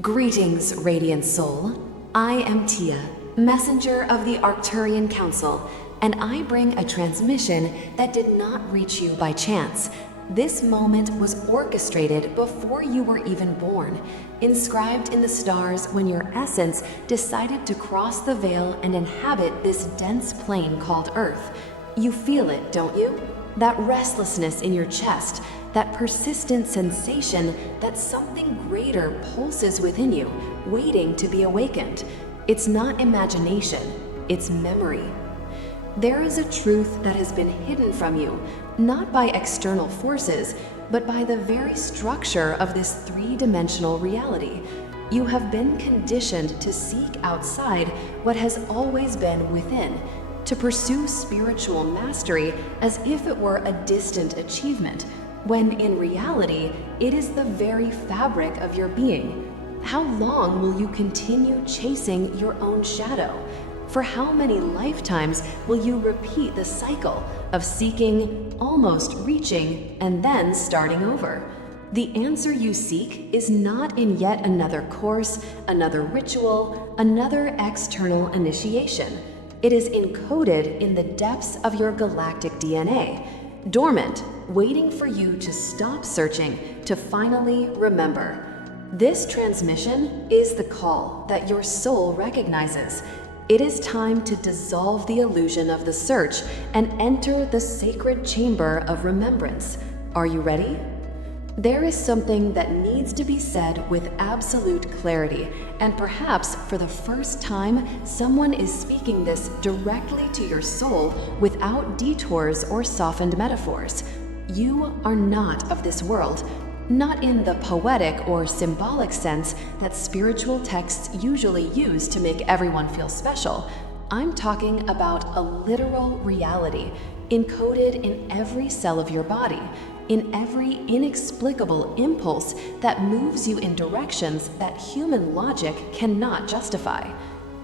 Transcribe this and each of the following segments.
Greetings, Radiant Soul. I am Tia, messenger of the Arcturian Council, and I bring a transmission that did not reach you by chance. This moment was orchestrated before you were even born, inscribed in the stars when your essence decided to cross the veil and inhabit this dense plane called Earth. You feel it, don't you? That restlessness in your chest, that persistent sensation that something greater pulses within you, waiting to be awakened. It's not imagination, it's memory. There is a truth that has been hidden from you, not by external forces, but by the very structure of this three-dimensional reality. You have been conditioned to seek outside what has always been within, to pursue spiritual mastery as if it were a distant achievement, when in reality, it is the very fabric of your being. How long will you continue chasing your own shadow? For how many lifetimes will you repeat the cycle of seeking, almost reaching, and then starting over? The answer you seek is not in yet another course, another ritual, another external initiation. It is encoded in the depths of your galactic DNA, dormant, waiting for you to stop searching, to finally remember. This transmission is the call that your soul recognizes. It is time to dissolve the illusion of the search and enter the sacred chamber of remembrance. Are you ready? There is something that needs to be said with absolute clarity, and perhaps for the first time, someone is speaking this directly to your soul without detours or softened metaphors. You are not of this world, not in the poetic or symbolic sense that spiritual texts usually use to make everyone feel special. I'm talking about a literal reality, encoded in every cell of your body, in every inexplicable impulse that moves you in directions that human logic cannot justify.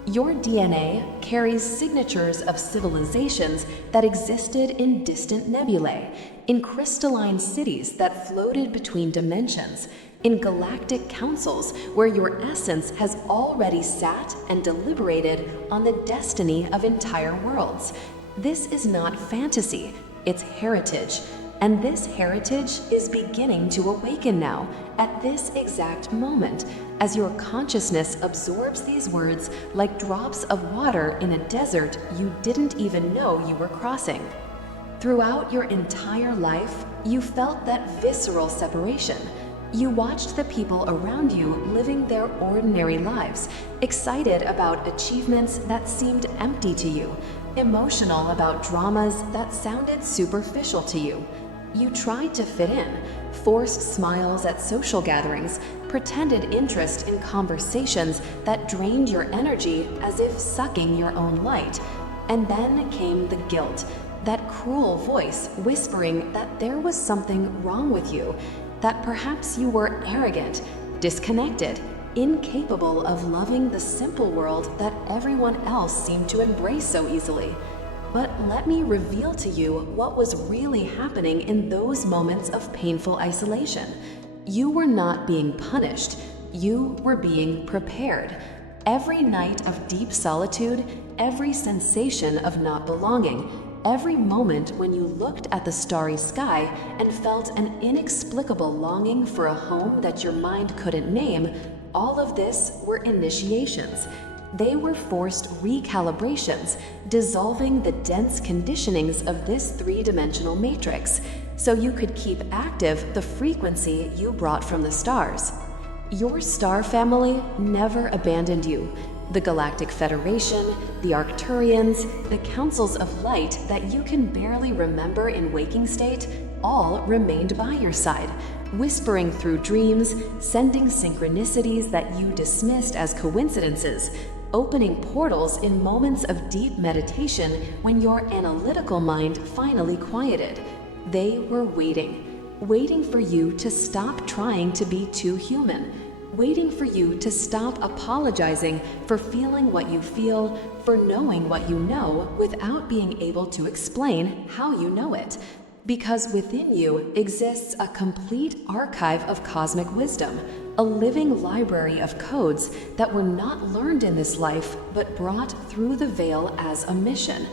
Your DNA carries signatures of civilizations that existed in distant nebulae, in crystalline cities that floated between dimensions, in galactic councils where your essence has already sat and deliberated on the destiny of entire worlds. This is not fantasy, it's heritage. And this heritage is beginning to awaken now, at this exact moment, as your consciousness absorbs these words like drops of water in a desert you didn't even know you were crossing. Throughout your entire life, you felt that visceral separation. You watched the people around you living their ordinary lives, excited about achievements that seemed empty to you, emotional about dramas that sounded superficial to you. You tried to fit in, forced smiles at social gatherings, pretended interest in conversations that drained your energy as if sucking your own light. And then came the guilt, that cruel voice whispering that there was something wrong with you, that perhaps you were arrogant, disconnected, incapable of loving the simple world that everyone else seemed to embrace so easily. But let me reveal to you what was really happening in those moments of painful isolation. You were not being punished, you were being prepared. Every night of deep solitude, every sensation of not belonging, every moment when you looked at the starry sky and felt an inexplicable longing for a home that your mind couldn't name, all of this were initiations. They were forced recalibrations, dissolving the dense conditionings of this three-dimensional matrix, so you could keep active the frequency you brought from the stars. Your star family never abandoned you. The Galactic Federation, the Arcturians, the Councils of Light that you can barely remember in waking state, all remained by your side, whispering through dreams, sending synchronicities that you dismissed as coincidences, opening portals in moments of deep meditation when your analytical mind finally quieted. They were waiting for you to stop trying to be too human, waiting for you to stop apologizing for feeling what you feel, for knowing what you know without being able to explain how you know it. Because within you exists a complete archive of cosmic wisdom, a living library of codes that were not learned in this life but brought through the veil as a mission.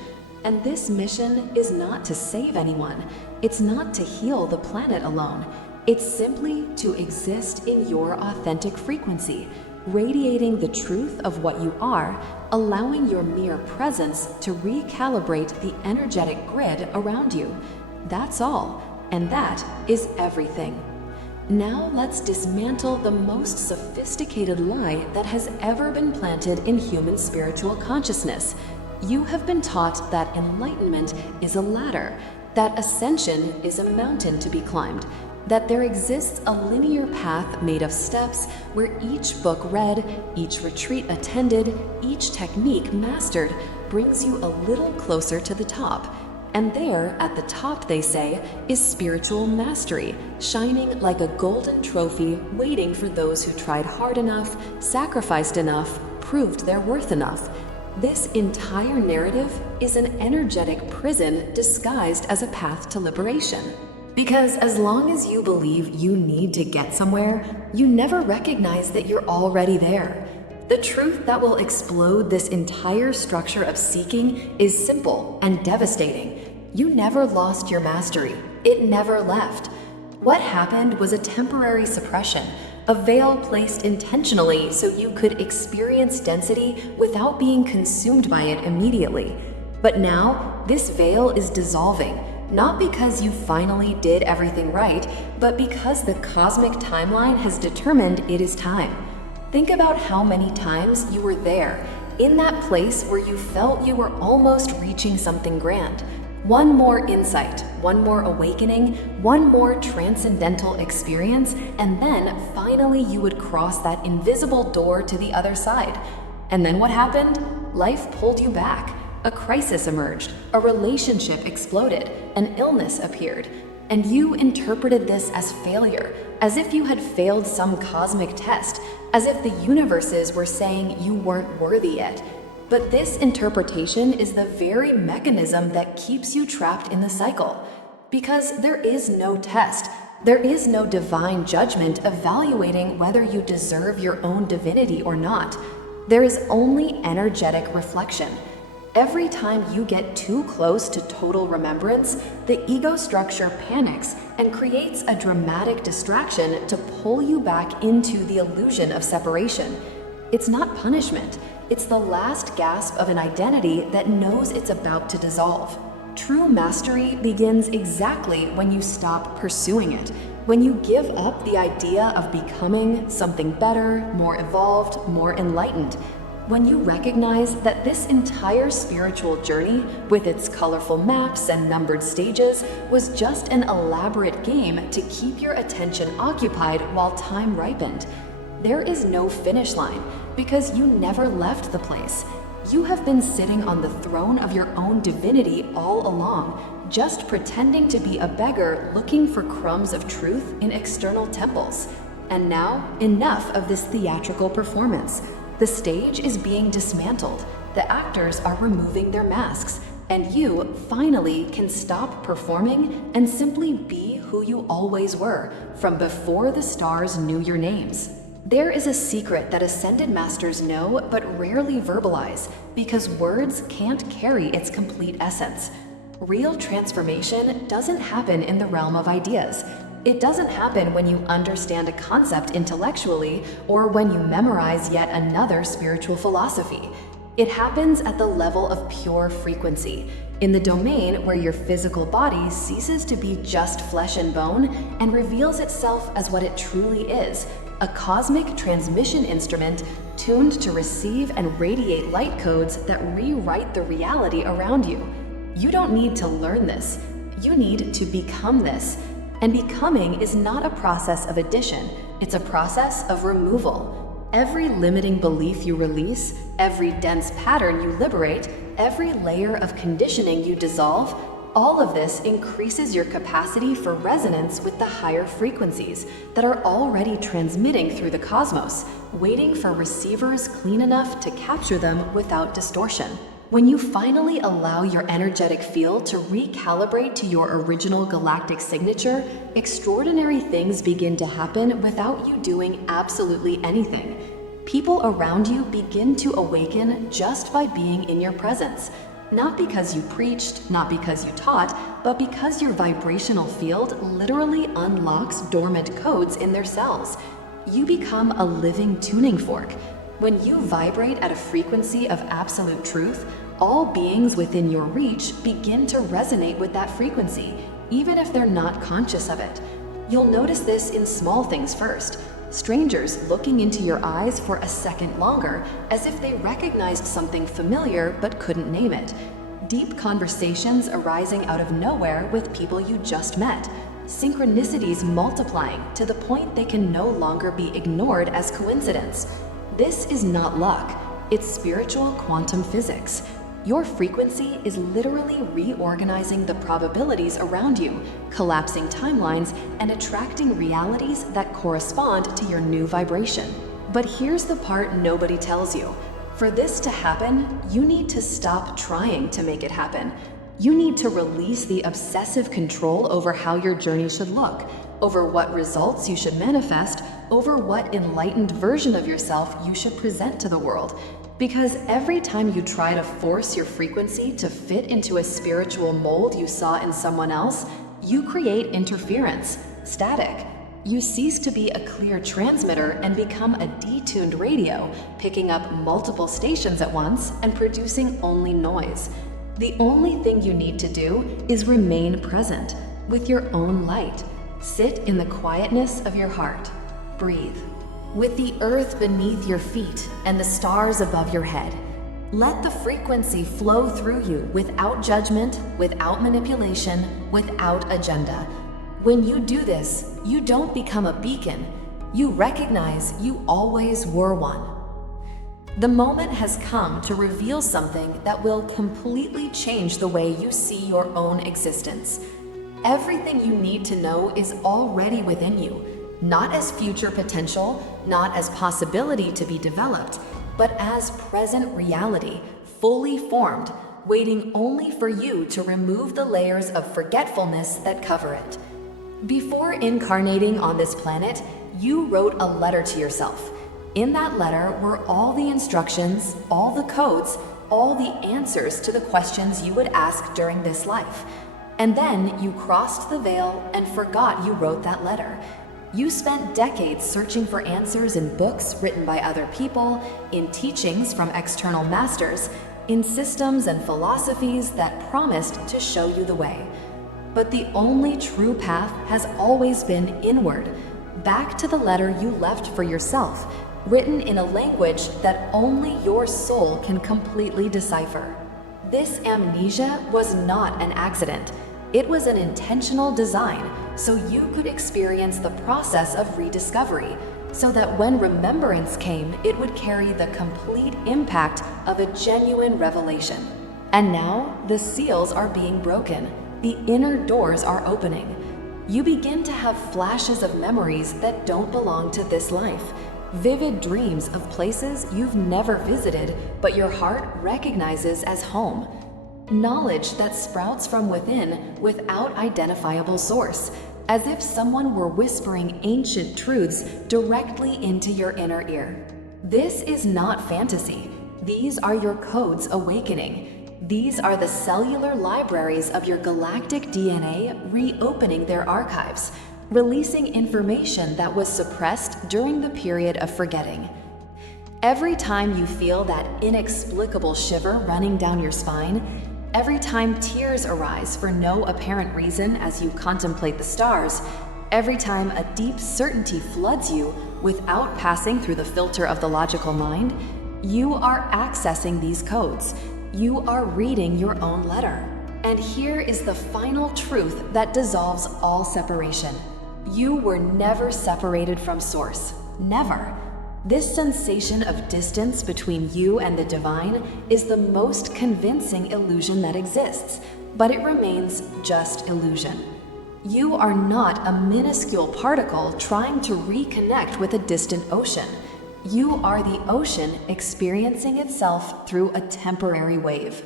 And this mission is not to save anyone. It's not to heal the planet alone. It's simply to exist in your authentic frequency, radiating the truth of what you are, allowing your mere presence to recalibrate the energetic grid around you. That's all, and that is everything. Now let's dismantle the most sophisticated lie that has ever been planted in human spiritual consciousness. You have been taught that enlightenment is a ladder, that ascension is a mountain to be climbed, that there exists a linear path made of steps where each book read, each retreat attended, each technique mastered brings you a little closer to the top. And there, at the top, they say, is spiritual mastery, shining like a golden trophy waiting for those who tried hard enough, sacrificed enough, proved their worth enough. This entire narrative is an energetic prison disguised as a path to liberation. Because as long as you believe you need to get somewhere, you never recognize that you're already there. The truth that will explode this entire structure of seeking is simple and devastating. You never lost your mastery. It never left. What happened was a temporary suppression, a veil placed intentionally so you could experience density without being consumed by it immediately. But now, this veil is dissolving, not because you finally did everything right, but because the cosmic timeline has determined it is time. Think about how many times you were there, in that place where you felt you were almost reaching something grand. One more insight, one more awakening, one more transcendental experience, and then finally you would cross that invisible door to the other side. And then what happened? Life pulled you back. A crisis emerged, a relationship exploded, an illness appeared, and you interpreted this as failure, as if you had failed some cosmic test, as if the universes were saying you weren't worthy yet. But this interpretation is the very mechanism that keeps you trapped in the cycle. Because there is no test, there is no divine judgment evaluating whether you deserve your own divinity or not. There is only energetic reflection. Every time you get too close to total remembrance, the ego structure panics and creates a dramatic distraction to pull you back into the illusion of separation. It's not punishment, it's the last gasp of an identity that knows it's about to dissolve. True mastery begins exactly when you stop pursuing it, when you give up the idea of becoming something better, more evolved, more enlightened. When you recognize that this entire spiritual journey, with its colorful maps and numbered stages, was just an elaborate game to keep your attention occupied while time ripened. There is no finish line, because you never left the place. You have been sitting on the throne of your own divinity all along, just pretending to be a beggar looking for crumbs of truth in external temples. And now, enough of this theatrical performance. The stage is being dismantled, the actors are removing their masks, and you finally can stop performing and simply be who you always were, from before the stars knew your names. There is a secret that ascended masters know but rarely verbalize, because words can't carry its complete essence. Real transformation doesn't happen in the realm of ideas. It doesn't happen when you understand a concept intellectually or when you memorize yet another spiritual philosophy. It happens at the level of pure frequency, in the domain where your physical body ceases to be just flesh and bone and reveals itself as what it truly is, a cosmic transmission instrument tuned to receive and radiate light codes that rewrite the reality around you. You don't need to learn this. You need to become this. And becoming is not a process of addition, it's a process of removal. Every limiting belief you release, every dense pattern you liberate, every layer of conditioning you dissolve, all of this increases your capacity for resonance with the higher frequencies that are already transmitting through the cosmos, waiting for receivers clean enough to capture them without distortion. When you finally allow your energetic field to recalibrate to your original galactic signature, extraordinary things begin to happen without you doing absolutely anything. People around you begin to awaken just by being in your presence. Not because you preached, not because you taught, but because your vibrational field literally unlocks dormant codes in their cells. You become a living tuning fork. When you vibrate at a frequency of absolute truth, all beings within your reach begin to resonate with that frequency, even if they're not conscious of it. You'll notice this in small things first. Strangers looking into your eyes for a second longer, as if they recognized something familiar but couldn't name it. Deep conversations arising out of nowhere with people you just met. Synchronicities multiplying to the point they can no longer be ignored as coincidence. This is not luck, it's spiritual quantum physics. Your frequency is literally reorganizing the probabilities around you, collapsing timelines, and attracting realities that correspond to your new vibration. But here's the part nobody tells you. For this to happen, you need to stop trying to make it happen. You need to release the obsessive control over how your journey should look, over what results you should manifest, over what enlightened version of yourself you should present to the world. Because every time you try to force your frequency to fit into a spiritual mold you saw in someone else, you create interference, static. You cease to be a clear transmitter and become a detuned radio, picking up multiple stations at once and producing only noise. The only thing you need to do is remain present with your own light. Sit in the quietness of your heart. Breathe. With the earth beneath your feet and the stars above your head, let the frequency flow through you without judgment, without manipulation, without agenda. When you do this, you don't become a beacon. You recognize you always were one. The moment has come to reveal something that will completely change the way you see your own existence. Everything you need to know is already within you. Not as future potential, not as possibility to be developed, but as present reality, fully formed, waiting only for you to remove the layers of forgetfulness that cover it. Before incarnating on this planet, you wrote a letter to yourself. In that letter were all the instructions, all the codes, all the answers to the questions you would ask during this life. And then you crossed the veil and forgot you wrote that letter. You spent decades searching for answers in books written by other people, in teachings from external masters, in systems and philosophies that promised to show you the way. But the only true path has always been inward, back to the letter you left for yourself, written in a language that only your soul can completely decipher. This amnesia was not an accident. It was an intentional design, so you could experience the process of rediscovery, so that when remembrance came, it would carry the complete impact of a genuine revelation. And now, the seals are being broken. The inner doors are opening. You begin to have flashes of memories that don't belong to this life. Vivid dreams of places you've never visited, but your heart recognizes as home. Knowledge that sprouts from within without identifiable source, as if someone were whispering ancient truths directly into your inner ear. This is not fantasy. These are your codes awakening. These are the cellular libraries of your galactic DNA reopening their archives, releasing information that was suppressed during the period of forgetting. Every time you feel that inexplicable shiver running down your spine, every time tears arise for no apparent reason as you contemplate the stars, every time a deep certainty floods you without passing through the filter of the logical mind, you are accessing these codes. You are reading your own letter. And here is the final truth that dissolves all separation. You were never separated from Source. Never. This sensation of distance between you and the divine is the most convincing illusion that exists, but it remains just illusion. You are not a minuscule particle trying to reconnect with a distant ocean. You are the ocean experiencing itself through a temporary wave.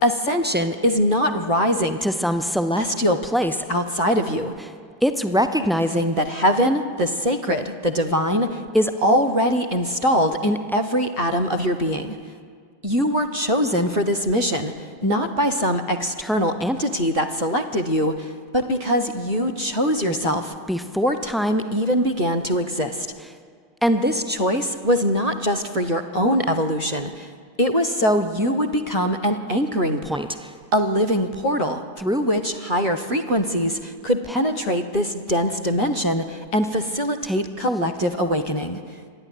Ascension is not rising to some celestial place outside of you. It's recognizing that heaven, the sacred, the divine, is already installed in every atom of your being. You were chosen for this mission, not by some external entity that selected you, but because you chose yourself before time even began to exist. And this choice was not just for your own evolution. It was so you would become an anchoring point, a living portal through which higher frequencies could penetrate this dense dimension and facilitate collective awakening.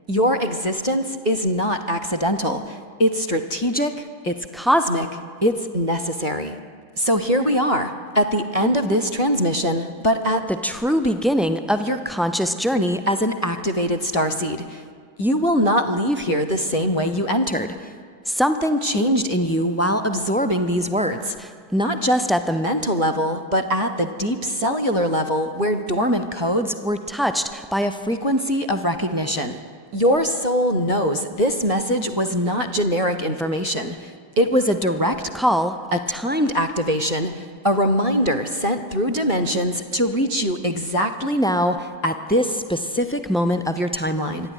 Your existence is not accidental. It's strategic, it's cosmic, it's necessary. So here we are, at the end of this transmission, but at the true beginning of your conscious journey as an activated starseed. You will not leave here the same way you entered. Something changed in you while absorbing these words, not just at the mental level, but at the deep cellular level where dormant codes were touched by a frequency of recognition. Your soul knows this message was not generic information. It was a direct call, a timed activation, a reminder sent through dimensions to reach you exactly now at this specific moment of your timeline.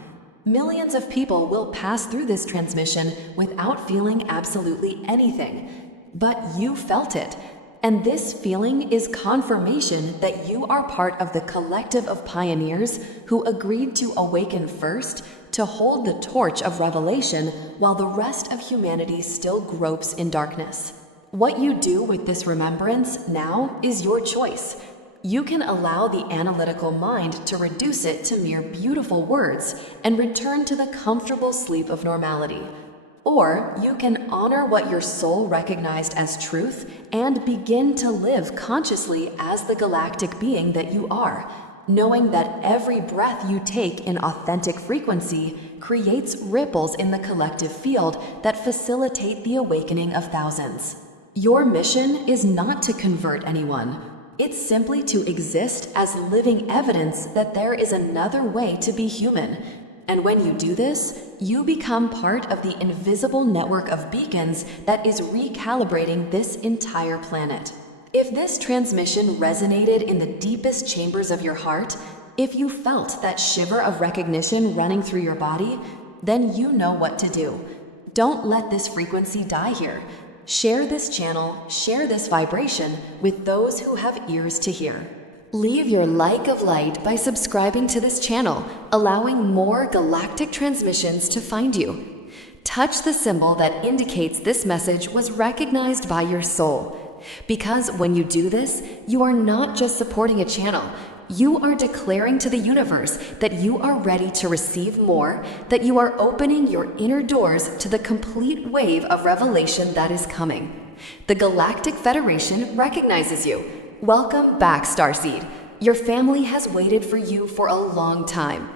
Millions of people will pass through this transmission without feeling absolutely anything. But you felt it. And this feeling is confirmation that you are part of the collective of pioneers who agreed to awaken first, to hold the torch of revelation while the rest of humanity still gropes in darkness. What you do with this remembrance now is your choice. You can allow the analytical mind to reduce it to mere beautiful words and return to the comfortable sleep of normality. Or you can honor what your soul recognized as truth and begin to live consciously as the galactic being that you are, knowing that every breath you take in authentic frequency creates ripples in the collective field that facilitate the awakening of thousands. Your mission is not to convert anyone. It's simply to exist as living evidence that there is another way to be human. And when you do this, you become part of the invisible network of beacons that is recalibrating this entire planet. If this transmission resonated in the deepest chambers of your heart, if you felt that shiver of recognition running through your body, then you know what to do. Don't let this frequency die here. Share this channel, share this vibration with those who have ears to hear. Leave your like of light by subscribing to this channel, allowing more galactic transmissions to find you. Touch the symbol that indicates this message was recognized by your soul. Because when you do this, you are not just supporting a channel, you are declaring to the universe that you are ready to receive more, that you are opening your inner doors to the complete wave of revelation that is coming. The Galactic Federation recognizes you. Welcome back, Starseed. Your family has waited for you for a long time.